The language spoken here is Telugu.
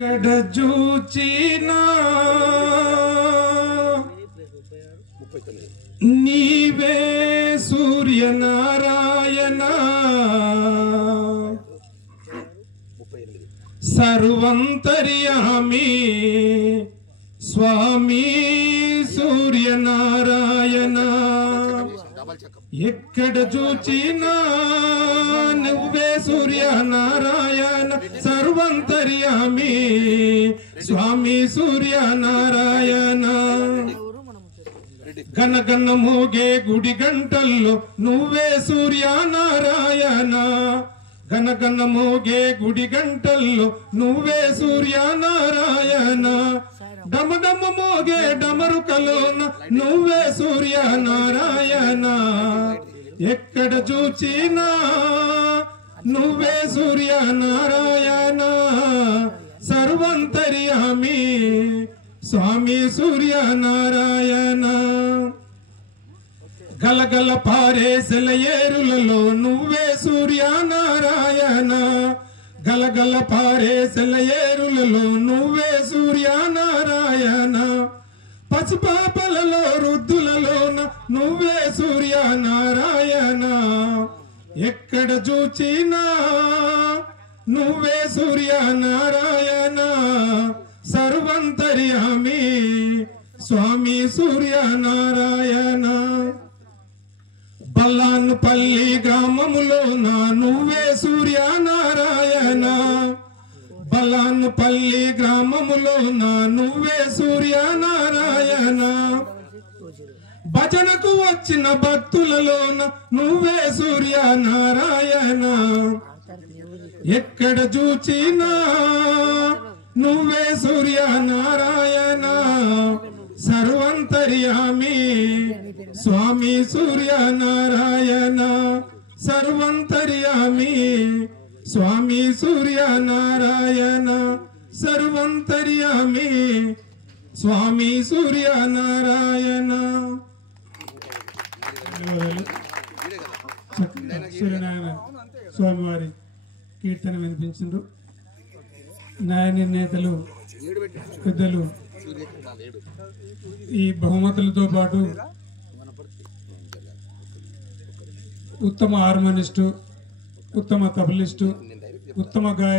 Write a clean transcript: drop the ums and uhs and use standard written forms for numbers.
చూచినా నీవే సూర్యనారాయణ సర్వంతర్యామి స్వామి సూర్యనారాయణ ఎక్కడ చూచినా నువ్వే సూర్యనారాయణ సర్వంతర్యామి స్వామి సూర్యనారాయణ గనగన మోగే గుడి గంటల్లో నువ్వే సూర్యనారాయణ గనగన మోగే గుడి గంటల్లో నువ్వే సూర్యనారాయణ డమడమ మోగే డమరుకలోన నువ్వే సూర్యనారాయణ ఎక్కడ చూచినా నువ్వే సూర్యనారాయణ సర్వంతర్యామి స్వామి సూర్యనారాయణ గలగల పారే సెలయేరులలో నువ్వే సూర్యనారాయణ గలగల పారే సెలయేరులలో నువ్వే సూర్యనారాయణ పసిపాపలలో రుద్దులలోన నువ్వే సూర్యనారాయణ ఎక్కడ చూచినా నువ్వే సూర్యనారాయణ సర్వంతర్యామి స్వామి సూర్యనారాయణ బల్లాన్పల్లి గ్రామములోన నువ్వే సూర్యనారాయణ బల్లాన్పల్లి గ్రామములోన నువ్వే సూర్యనారాయణ భజనకు వచ్చిన భక్తులలోన నువ్వే సూర్యనారాయణ ఎక్కడ చూచినా నువ్వే సూర్యనారాయణ సర్వంతర్యామి స్వామి సూర్యనారాయణ సర్వంతర్యామి స్వామి సూర్యనారాయణ సర్వంతర్యామి స్వామి సూర్యనారాయణ. సూర్యనారాయణ స్వామివారి కీర్తన వినిపించారు. న్యాయ నిర్ణేతలు పెద్దలు ఈ బహుమతులతో పాటు ఉత్తమ హార్మోనిస్టు, ఉత్తమ తబలిస్టు, ఉత్తమ గాయకుడు